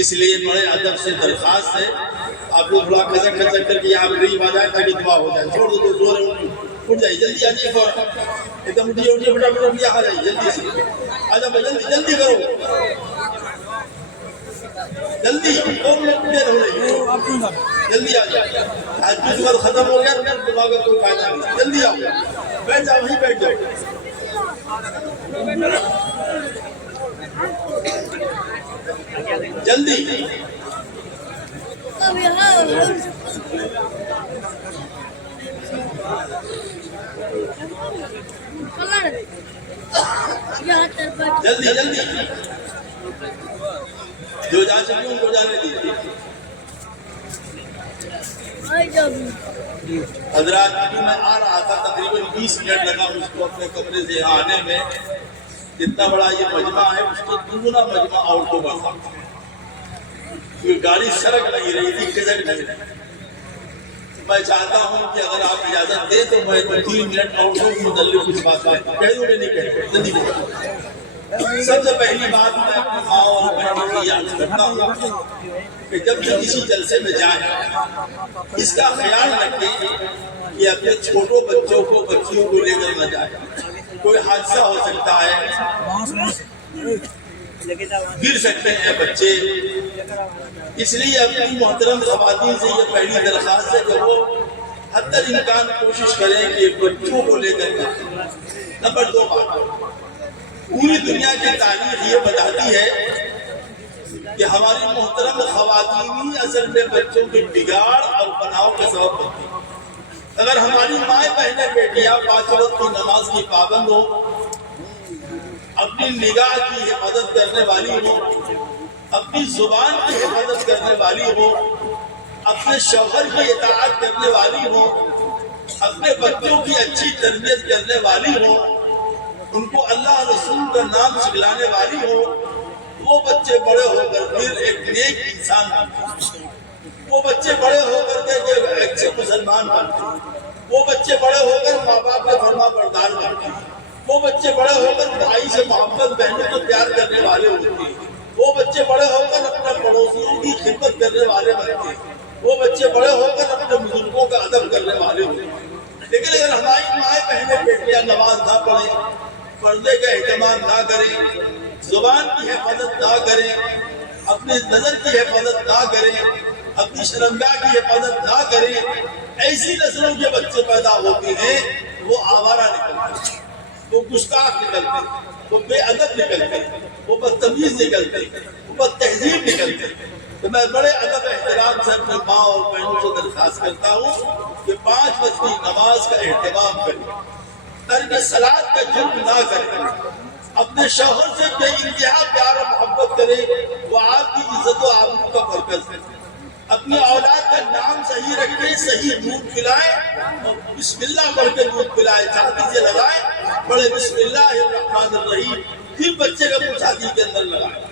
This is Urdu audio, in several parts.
اس لیے بڑے ادب سے درخواست ہے آپ لوگ تھوڑا کھچک کھچک کر کے یہاں قریب آ جائیں تاکہ دعا ہو جائے. چھوڑ دو تو زور ہے اٹھ جائیے جلدی آ جائیے فوراً ایک دم اٹھیے فٹافٹ یہاں آ جائیے جلدی سے آ جاؤ جلدی جلدی کرو جلدی 2 منٹ دیر ہو رہی ہے جلدی آ جائے آج کچھ وقت ختم ہو گیا پھر دعا کا کوئی فائدہ نہیں جلدی آؤ بیٹھ جاؤ وہیں بیٹھ جاؤ جلدی جلدی جلدی جو جا سکے ان کو جانے دیجیے. حضرات ابھی میں آ رہا تھا تقریباً 20 منٹ لگا اس کو اپنے کمرے سے یہاں آنے میں. جتنا بڑا یہ مجمع ہے اس کو دگنا مجمع عورتوں کا تھا کیونکہ گاڑی سڑک نہیں رہی تھی کھسک نہیں رہی. میں چاہتا ہوں کہ اگر آپ اجازت دیں تو میں 3 منٹ عورتوں کے متعلق کچھ بات کہہ دوں کہ نہیں کہہ جلدی سب سے پہلی بات میں اپنی ماں اور بہنوں کو یاد کرتا ہوں کہ جب بھی کسی جلسے میں جائیں اس کا خیال رکھیں کہ اپنے چھوٹوں بچوں کو بچیوں کو لے کر نہ جائیں. کوئی حادثہ ہو سکتا ہے گر سکتے ہیں بچے. اس لیے اپنی محترم خواتین سے یہ پہلی درخواست ہے کہ وہ حد تک امکان کوشش کریں کہ بچوں کو لے کر جائیں. نمبر 2 بات پوری دنیا کی تاریخ یہ بتاتی ہے کہ ہماری محترم خواتین ہی اصل میں بچوں کے بگاڑ اور بناؤ کے سبب بنتی ہیں. اگر ہماری مائیں بہنیں بیٹیاں 5 وقت کی نماز کی پابند ہو اپنی نگاہ کی حفاظت کرنے والی ہو اپنی زبان کی حفاظت کرنے والی ہو اپنے شوہر کی اطاعت کرنے والی ہو اپنے بچوں کی اچھی تربیت کرنے والی ہو ان کو اللہ رسول کا نام سکھلانے والی ہو وہ بچے بڑے ہو کر پھر ایک نیک انسان بنتے ہیں. وہ بچے بڑے ہو کر کے ایک اچھے مسلمان بنتے ہیں. وہ بچے بڑے ہو کر ماں باپ کے فرما بردار بنتے ہیں. وہ بچے بڑے ہو کر بھائی سے محبت بہنوں کو پیار کرنے والے ہوتے ہیں. وہ بچے بڑے ہو کر اپنے پڑوسیوں کی خدمت کرنے والے بنتے ہیں. وہ بچے بڑے ہو کر اپنے بزرگوں کا ادب کرنے والے ہوتے ہیں. لیکن اگر ہماری مائیں بہنیں بیٹیاں نماز نہ پڑھیں پردے کا اہتمام نہ کریں زبان کی حفاظت نہ کریں اپنی نظر کی حفاظت نہ کریں اپنی شرمگاہ کی حفاظت نہ کریں ایسی نسلوں کے بچے پیدا ہوتے ہیں وہ آوارہ نکلتے ہیں وہ گستاخ نکلتے ہیں وہ بے ادب نکلتے ہیں وہ بدتمیز نکلتے ہیں وہ بد تہذیب نکلتے ہیں. تو میں بڑے ادب احترام سے اپنے ماں اور بہنوں سے درخواست کرتا ہوں کہ 5 وقت کی نماز کا اہتمام کریں ترک صلاۃ کا جرم نہ کریں اپنے شوہر سے بے انتہا پیار و محبت کریں وہ آپ کی عزت و آبرو کا مرکز ہے. اپنی اولاد کا نام صحیح رکھیں صحیح دودھ پلائیں اور بسم اللہ پڑھ کے دودھ پلائیں چھاتی سے لگائیں بڑے بسم اللہ الرحمن الرحیم پھر بچے کا منہ چھاتی کے اندر لگائیں.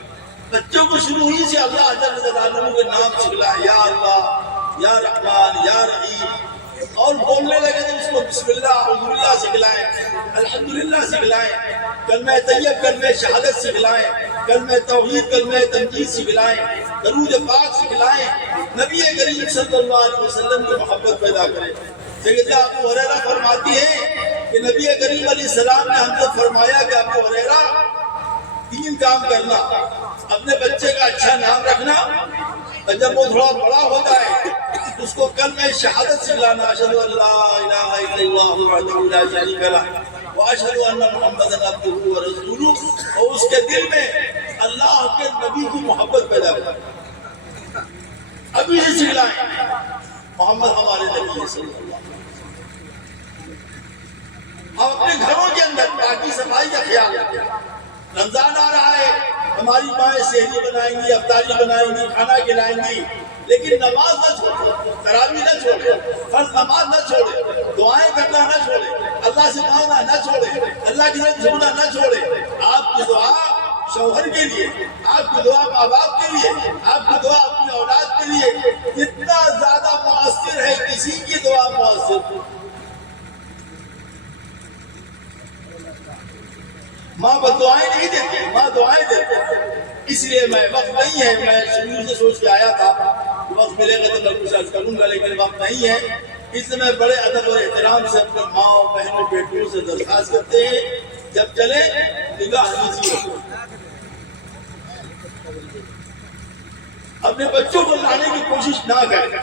بچوں کو شروع ہی سے اللہ جل جلالہ کے نام سکھلائیں یا اللہ یا رحمان یا رحیم اور بولنے لگے تو اس کو بسم اللہ اعوذ باللہ سکھلائیں الحمدللہ سکھلائیں کلمہ طیب کلمہ شہادت سکھلائیں کلمہ توحید کلمہ تمجید سکھلائیں درود پاک سکھلائیں نبی کریم صلی اللہ علیہ وسلم کی محبت پیدا کریں. سیدنا ابو ہریرہ فرماتی ہیں کہ نبی کریم علیہ السلام نے ہم سے فرمایا کہ ابو ہریرہ 3 کام کرنا اپنے بچے کا اچھا نام رکھنا اور جب وہ تھوڑا بڑا ہو جائے اس کو کلمہ شہادت سکھلانا اشہد ان لا الہ الا اللہ وحدہ لا شریک لہ واشہد ان محمدا عبدہ ورسولہ اور اس کے دل میں اللہ کے نبی کی محبت پیدا کرنا. ابھی سے سکھلائیں محمد ہمارے نبی صلی اللہ علیہ وسلم. ہم اپنے گھروں کے اندر پاکی صفائی کا خیال رکھیں. رمضان آ رہا ہے ہماری مائیں سحری بنائیں گی افطاری بنائیں گی کھانا کھلائیں گی لیکن نماز نہ چھوڑے تراویح نہ چھوڑے فرض نماز نہ چھوڑے دعائیں کرنا نہ چھوڑے اللہ سے مانگنا نہ چھوڑے اللہ کی طرف جھکنا نہ چھوڑے. آپ کی دعا شوہر کے لیے آپ کی دعا ماں باپ کے لیے آپ کی دعا اپنی اولاد کے لیے جتنا زیادہ مؤثر ہے کسی کی دعا مؤثر. ماں بدعائیں نہیں دیتی ماں دعائیں دیتی اس لیے لیے میں وقت نہیں ہے، میں شروع سے سوچ کے آیا تھا وقت ملے گا تو میں کچھ عرض کروں گا، لیکن وقت نہیں ہے۔ اس میں بڑے ادب اور احترام سے اپنے ماں بہنوں بیٹیوں سے درخواست کرتے ہیں جب چلے نگاہ نیچی رکھو، اپنے بچوں کو لانے کی کوشش نہ کریں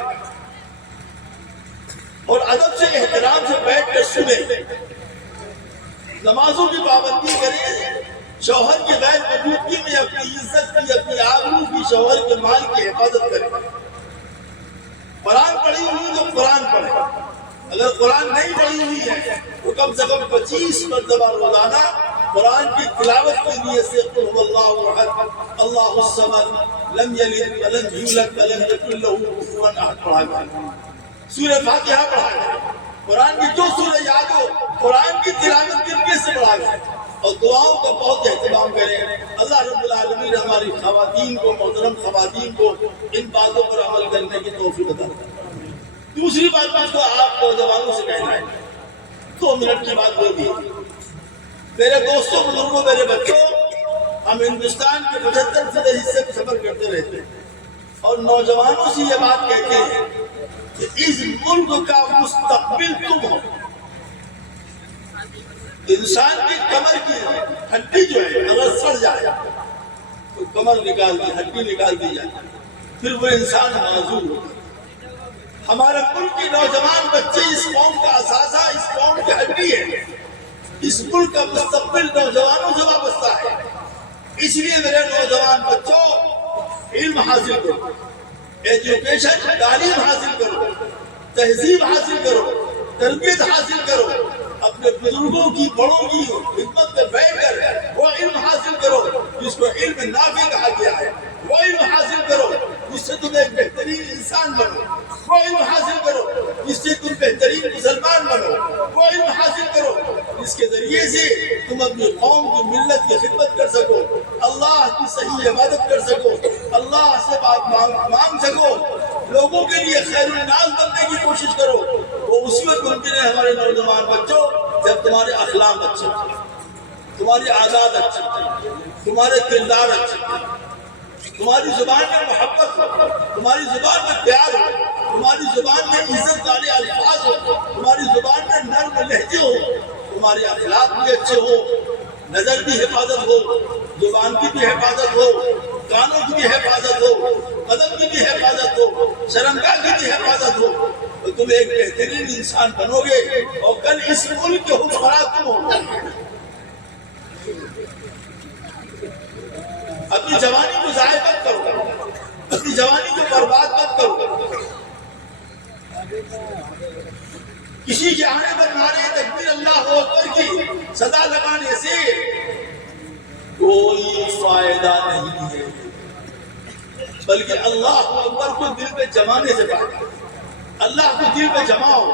اور ادب سے احترام سے بیٹھ کر سنیں، نمازوں کی پابندی کریں، شوہر کی غیر موجودگی میں اپنی عزت کی، اپنی آبرو کی، شوہر کے مال کی حفاظت کریں۔ قرآن پڑھی ہوئی تو قرآن پڑھیں، اگر قرآن نہیں پڑھی ہوئی ہے تو کم سے کم 25 مرتبہ روزانہ قرآن کی تلاوت کی نیت سے قل هو اللہ احد اللہ الصمد لم یلد ولم یولد ولم یکن له کفوا احد پڑھا کریں، سورہ فاتحہ پڑھا کریں، قرآن کی جو سورہ یاد ہو قرآن کی تلاوت کی نیت سے پڑھا کریں اور دعاؤں کا بہت اہتمام کریں۔ اللہ رب العالمین ہماری خواتین کو، محترم خواتین کو ان باتوں پر عمل کرنے کی توفیق عطا فرمائے۔ دوسری بات مجھ کو آپ نوجوانوں سے کہنا ہے، 2 منٹ کی بات بول دی، میرے دوستوں، بزرگوں، میرے بچوں، ہم ہندوستان کے 75 حصے میں سفر کرتے رہتے ہیں اور نوجوانوں سے یہ بات کہتے ہیں کہ اس ملک کا مستقبل تم ہو۔ انسان کی کمر کی ہڈی جو ہے اگر سڑ جائے تو کمر نکال دی، ہڈی نکال دی جائے، پھر وہ انسان معذور ہوتا۔ ہمارے ملک کے نوجوان بچے اس قوم کا اثاثہ، اس قوم کی ہڈی ہے، اس ملک کا مستقبل نوجوانوں سے وابستہ ہے۔ اس لیے میرے نوجوان بچوں، علم حاصل کرو، ایجوکیشن، تعلیم حاصل کرو، تہذیب حاصل کرو، تربیت حاصل کرو، اپنے بزرگوں کی، بڑوں کی خدمت میں بیٹھ کر وہ علم حاصل کرو جس کو علم نافع کہا گیا ہے، وہ علم حاصل کرو جس سے تم ایک بہترین انسان بنو، وہ علم حاصل کرو جس سے تم بہترین مسلمان بنو، وہ علم حاصل کرو جس کے ذریعے سے تم اپنی قوم کی، ملت کی خدمت کر سکو، اللہ کی صحیح عبادت کر سکو، اللہ سے بات مانگ سکو، لوگوں کے لیے خیر الناس بننے کی کوشش کرو۔ وہ اسی وقت ممکن ہے ہمارے نوجوان بچوں جب تمہارے اخلاق اچھے، تمہاری عادات اچھی، تمہارے کردار اچھے، تمہاری زبان میں محبت ہو، تمہاری زبان میں پیار ہو، تمہاری زبان میں عزت والے الفاظ ہو، تمہاری زبان میں نرم لہجے ہو، تمہارے اخلاق بھی اچھے ہو، نظر کی حفاظت ہو، زبان کی بھی حفاظت ہو، کانوں کی بھی حفاظت ہو، قدم کی بھی حفاظت ہو، شرمگاہ کی بھی حفاظت ہو، تو تم ایک بہترین انسان بنو گے اور کل اس ملک کے حکمراں تم ہو۔ اپنی جوانی کو ضائع مت کرو، اپنی جوانی کو برباد مت کرو، کسی کے آنے پر نعرے تکبیر اللہ اکبر کی صدا لگانے سے کوئی فائدہ نہیں ہے، بلکہ اللہ اکبر کو دل پہ جمانے سے فائدہ۔ اللہ کو دل پہ جماؤ،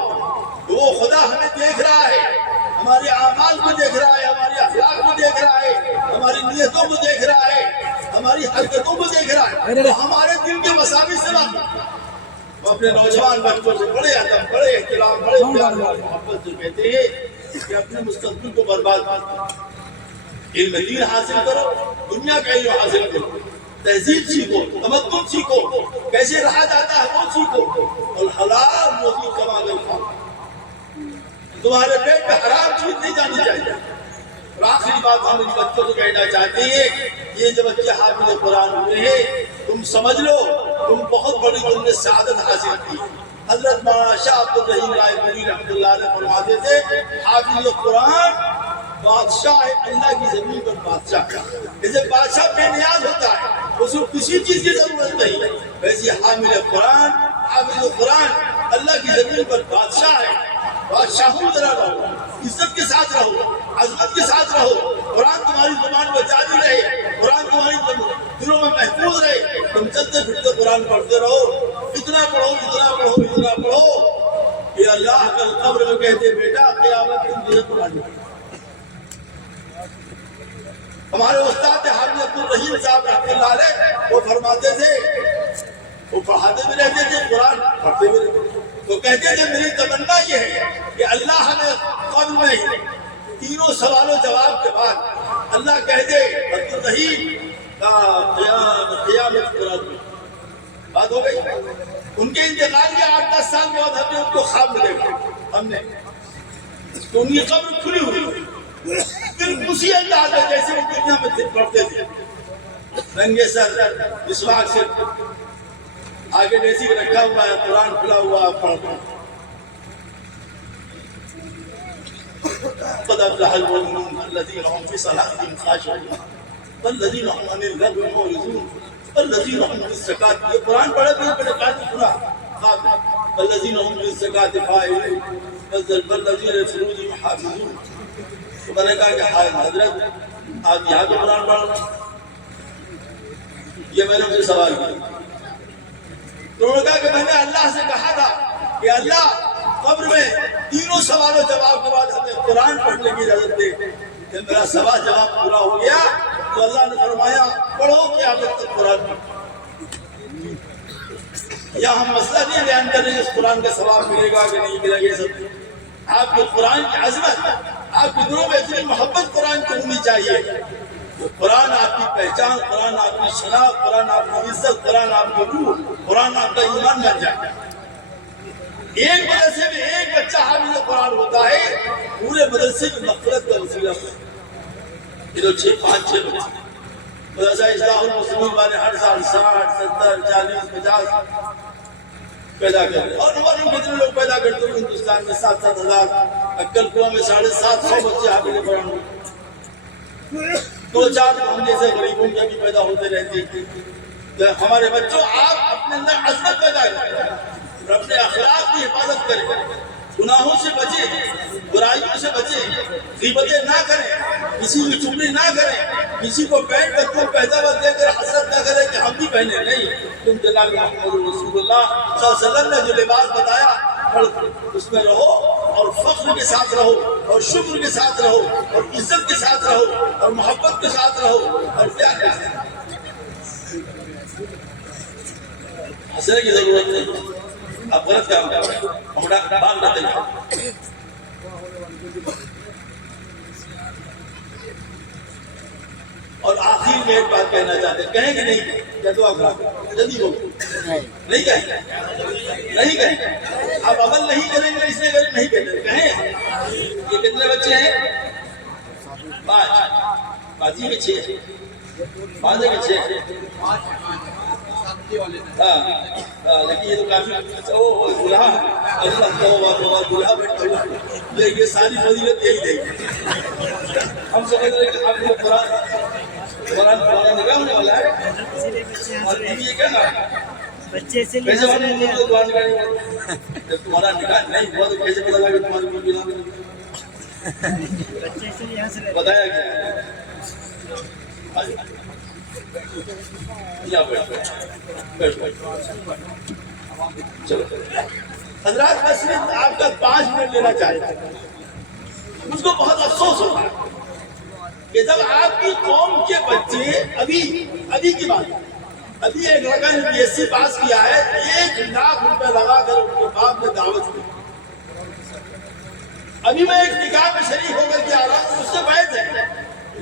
وہ خدا ہمیں دیکھ رہا ہے، ہمارے اعمال کو دیکھ رہا ہے، ہمارے اخلاق کو دیکھ رہا ہے، ہماری نیتوں کو دیکھ رہا ہے، ہماری حرکتوں کو دیکھ رہا ہے، وہ ہمارے دل کے مساوی سے واقف۔ وہ اپنے نوجوان بچوں سے بڑے ادب، بڑے احترام، بڑے پیار اور محبت سے کہتے ہیں کہ اپنے مستقبل کو برباد مت کرو، علم دین حاصل کرو، دنیا کا علم حاصل کرو، تہذیب سیکھو، تمدن سیکھو، کیسے رہا جاتا ہے وہ سیکھو، اور حلال روزی کما کر کھاؤ، تمہارے پیٹ پہ حرام چیز نہیں جانی چاہیے۔ اور آخری بات ہم ان بچوں کو کہنا چاہتے ہیں، یہ جو بچے حافظ قرآن ہوئے ہیں، تم سمجھ لو تم بہت بڑی تم نے سعادت حاصل کی۔ حضرت مولانا شاہ عبد الرحیم رائے پوری رحمۃ اللہ علیہ فرماتے تھے، حافظ قرآن بادشاہ ہے، اللہ کی زمین پر بادشاہ، جیسے بادشاہ بے نیاز ہوتا ہے، اس کو کسی چیز کی ضرورت نہیں، ویسے حامل قرآن، حافظ قرآن اللہ کی زمین پر بادشاہ ہے۔ بادشاہوں طرح رہو، عزت کے ساتھ رہو، عظمت کے ساتھ رہو، قرآن تمہاری زبان پہ جاری رہے، قرآن تمہاری دلوں میں محفوظ رہے، تم چلتے پھرتے قرآن پڑھتے رہو، اتنا پڑھو، اتنا پڑھو، اتنا پڑھو کہ اللہ کل قبر میں کہتے بیٹا قیامت کے دن قرآن پڑھو۔ ہمارے استاد حافظ عبد الرحیم صاحب رحمۃ اللہ علیہ وہ فرماتے تھے، وہ پڑھاتے بھی رہتے تھے، قرآن پڑھتے بھی رہتے تھے، تو کہتے تھے میری تمنا یہ ہے کہ اللہ ہمیں قبر میں تینوں سوال و جواب کے بعد اللہ کہہ دے عبد الرحیم قیامت بات ہو گئی. ان کے انتقال کے 8-10 سال کے بعد ہمیں ان کو خواب ملے گا. ہم نے تو ان کی قبر کھلی ہوئی پھر اسی انداز میں جیسے وہ دنیا میں پڑھتے تھے رنگے سر مسواک سے آگے ڈیسک رکھا ہوا ہے, قرآن کھلا ہوا پڑھتا. قد افلح المؤمنون الذين هم في صلاتهم خاشعون والذين هم عن اللغو معرضون والذين هم للزكاة. یہ قرآن پڑھے تو بڑے قاعدے سنا والذين هم للزكاة فاعلون والذين لفروجهم حافظون. تو میں نے کہا کہ حضرت آپ یہاں تو قرآن پڑھ رہے ہیں. یہ میں نے ان سے سوال کیا تو انہوں نے کہا کہ میں نے اللہ سے کہا تھا کہ اللہ قبر میں تینوں سوال و جواب کے بعد ہمیں قرآن پڑھنے کی اجازت دے. جب میرا سوال جواب پورا ہو گیا تو اللہ نے فرمایا پڑھو قیامت تک قرآن. یا ہم مسئلہ نہیں بیان کر رہے ہیں اس قرآن کا ثواب ملے گا کہ نہیں ملے گا. سب آپ کے قرآن کی عظمت, آپ کے دلوں میں اتنی محبت قرآن کی ہونی چاہیے. قرآن آپ کی پہچان, قرآن آپ کی شناخت, قرآن آپ کی عزت, قرآن آپ کی روح, قرآن آپ کا ایمان بن جائے. ایک مدرسے میں ایک بچہ حافظ قرآن ہوتا ہے پورے مدرسے کی مغفرت کا وسیلہ ہوتا ہے. یہ تو 5-6 بچے مدرسہ اصلاح المسلمین والے ہر سال 60, 70, 40, 50 پیدا کرتے اور ہمارے کتنے لوگ پیدا کرتے ہیں ہندوستان میں 7-7 ہزار. اکل کنواں میں 750 بچے حافظ قرآن ہوتے. 2-4 ہم جیسے غریبوں کے بھی پیدا ہوتے رہتے ہیں. ہمارے بچوں آپ اپنے اندر عظمت پیدا کریں, اپنے اخلاق کی حفاظت کریں, گناہوں سے بچیں, برائیوں سے بچیں, غیبتیں نہ کریں, کسی کی چغلی نہ کریں, کسی کو پینٹ کو پہنا ہوا دے کر حسرت نہ کریں کہ ہم بھی پہنے. نہیں, تم جناب محمد رسول اللہ صلی اللہ علیہ وسلم نے جو لباس بتایا اس میں رہو اور فخر کے ساتھ رہو اور شکر کے ساتھ رہو اور عزت کے ساتھ رہو اور محبت کے ساتھ رہو اور پیار کے ساتھ. حسرت کی ضرورت نہیں, آپ غلط کام کر رہے ہیں, ہمارا بات نہ کریں. اور آخر میں ایک بات کہنا چاہتے ہیں, کہیں کہ نہیں کیا دعا کریں جلدی بولو, نہیں کہیں آپ عمل نہیں کریں گے اس لیے نہیں کہتے کہیں. یہ کتنے بچے ہیں؟ 5 بازی کے 6 بازے کے 6 لیکن یہ تو کافی دلہا دلہا بیٹھا ہوا ہے. یہ ساری فضیلت یہی دے گی. ہم سمجھ رہے کہ آپ کو قرآن نکاح ہونے والا ہے اور یہ کہنا بچے سے جب تمہارا نکاح نہیں ہوا تو کیسے پتا لگا تمہاری بتایا گیا. حضرات میں صرف آپ کا 5 منٹ لینا چاہتا ہوں. مجھ کو بہت افسوس ہوتا ہے کہ جب آپ کی قوم کے بچے ابھی کی بات ابھی ایک لڑکا نے BSc پاس کیا ہے 1 لاکھ روپے لگا کر ان کے باپ نے دعوت دی. ابھی میں ایک نکاح میں شریک ہو کر کے آ رہا ہوں, اس سے بیٹھ ہے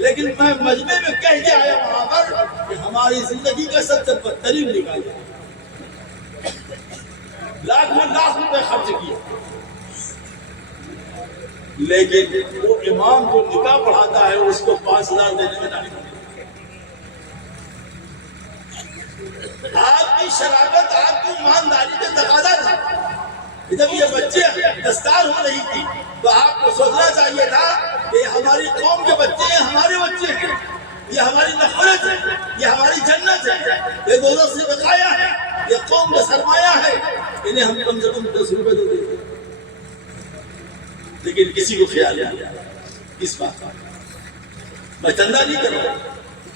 لیکن میں مجمع میں کہہ کے آیا وہاں پر کہ ہماری زندگی کا سب سے بدترین نکاح ہے. لاکھ میں لاکھ روپے خرچ کیے لیکن وہ امام جو نکاح پڑھاتا ہے اس کو 5,000 دینے میں نہیں. آپ کی شراکت, آپ کی ایمانداری کا تقاضا تھا. جب یہ بچے دستار ہو رہی تھی تو آپ کو سوچنا چاہیے تھا کہ ہماری قوم کے بچے ہیں, ہمارے بچے ہیں, یہ ہماری نفرت ہے, یہ ہماری جنت ہے, یہ دوزخ سے بقایا ہے, یہ قوم کا سرمایہ ہے, انہیں ہم کم سے کم 10 روپے دے دیں. لیکن کسی کو خیال نہیں اس بات کا. میں چندہ نہیں کر رہا,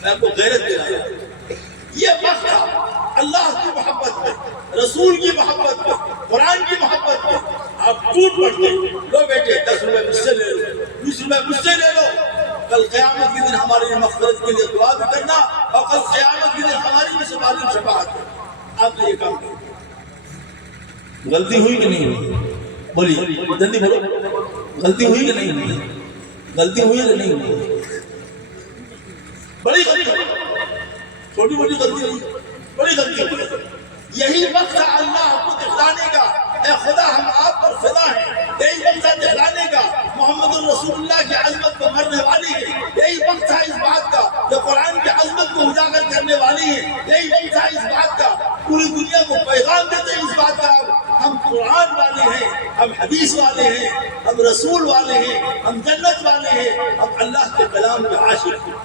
میں آپ کو غیرت دے رہا ہوں. یہ وقت تھا اللہ کی محبت میں, رسول کی محبت میں, قرآن کی محبت میں آپ ٹوٹ پڑتے. لو بیٹے 10 روپے مجھ سے لے لو, 20 روپے مجھ سے لے لو. کل قیامت کے دن ہماری مغفرت کے لیے دعا بھی کرنا اور کل قیامت کے دن ہماری بھی سماجی شفاعت کرنا. آپ نے یہ کام کیا. غلطی ہوئی کہ نہیں ہوئی؟ بولیے جلدی بولو. غلطی ہوئی کہ نہیں ہوئی؟ غلطی ہوئی کہ نہیں ہوئی؟ بڑی غلطی. چھوٹی موٹی غلطی نہیں، بڑی غلطی ہوئی ہے۔ یہی وقت ہے اللہ کو دکھلانے کا، اے خدا ہم آپ پر فدا ہیں، یہی وقت ہے دکھلانے کا محمد رسول اللہ کی عظمت کو مرنے والی ہے، یہی وقت ہے اس بات کا جو قرآن کی عظمت کو اجاگر کرنے والی ہے، یہی وقت ہے اس بات کا پوری دنیا کو پیغام دیتے ہیں اس بات کا ہم قرآن والے ہیں، ہم حدیث والے ہیں، ہم رسول والے ہیں، ہم جنت والے ہیں، ہم اللہ کے کلام کے عاشق ہیں۔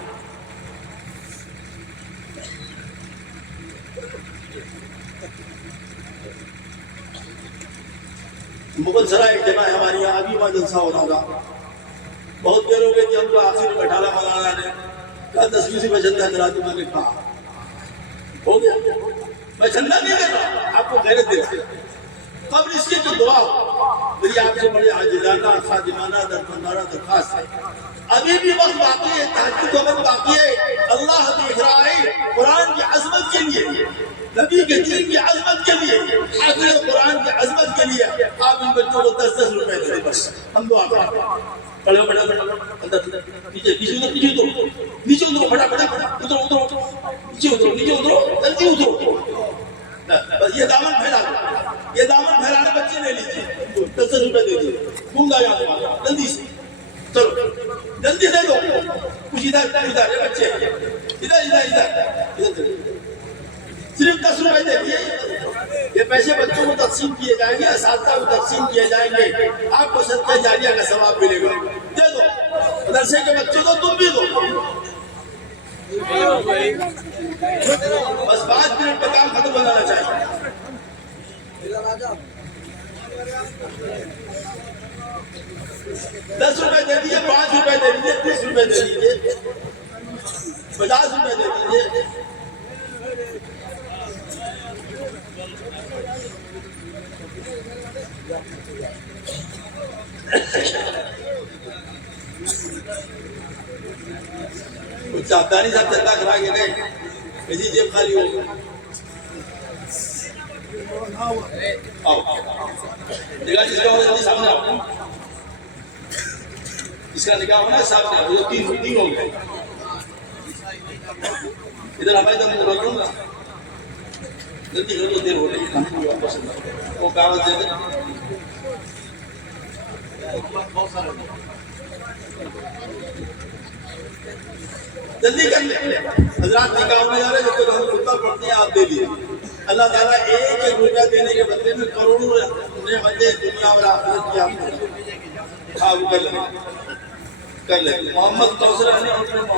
مغل سرائے اجتماع ہمارے یہاں ابھی وہاں جلسہ ہو رہا تھا، بہت دیر ہو گئی تھی، ہم کو آخر میں بیٹھالا مولانا نے کہا 10 سے میں چندہ کرا دوں، میں نے کہا ہو گیا، میں چندہ نہیں دے رہا، آپ کو غیرت دے رہا قبل اس کی جو دعا ہو میری آپ سے بڑے عاجزانہ خادمانہ درمندانہ درخواست ہے، ابھی بھی وقت باقی ہے، تحقیق وقت باقی ہے، اللہ دیکھ رہا ہے، قرآن کی عظمت کے لیے، نبی کے دین کی عظمت کے لیے، حافظ قرآن کی عظمت کے لیے آپ ان بچوں کو 10 روپے دیں، بس ہم دعا کریں، پڑھو اندر نیچے اترو پھٹا اترو نیچے اترو جلدی اترو، بس یہ دامن پھیلا دو، یہ دامن پھیلانے بچے لے لیجیے، 10 روپے دے دیجیے، گونگا یاد جلدی سے چلو جلدی دے دو، کچھ ادھر یہ بچے ادھر صرف 10 روپے دے دیے، یہ پیسے بچوں کو تقسیم کیے جائیں گے، اساتذہ کو تقسیم کیے جائیں گے، آپ کو صدقہ جاریہ کا ثواب ملے گا، دے دو مدرسے کے بچوں کو، تم بھی دو، بس 5 منٹ کا کام ختم ہونا چاہیے۔ 10 روپے دے دیجیے، 5 روپے دے دیجیے، 30 روپے دے دیجیے، 50 روپے دے دیجیے، چاپدانی صاحب چندہ کرا کے گئے، کسی جیب خالی ہو آؤ نکاح جس کا ہوگا سامنے آؤ، اس کا نکاح ہونا ہے سامنے آؤ، 3 ہو گئے، ادھر ہمارے دم کو رکھوں گا، جلدی کرو دیر ہو رہی ہے، وہ کاغذ دے دیں، جلدی کر لیں حضرات، نکاح ہونے جا رہے ہیں، جب تک ہم خطبہ پڑھتے ہیں آپ دے دیجیے، اللہ تعالیٰ 1 روپیہ دینے کے بدلے میں کروڑوں نعمتیں دنیا اور آخرت کی آپ کو کر لیں محمد کوثر